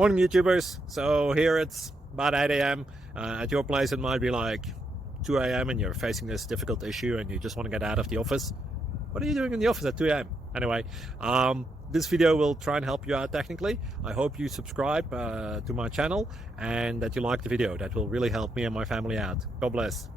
Morning YouTubers. So here it's about 8 a.m. At your place it might be like 2 a.m. and you're facing this difficult issue and you just want to get out of the office. What are you doing in the office at 2 a.m.? Anyway, this video will try and help you out technically. I hope you subscribe to my channel and that you like the video. That will really help me and my family out. God bless.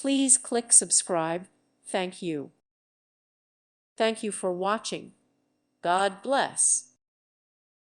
Please click subscribe. Thank you. Thank you for watching. God bless.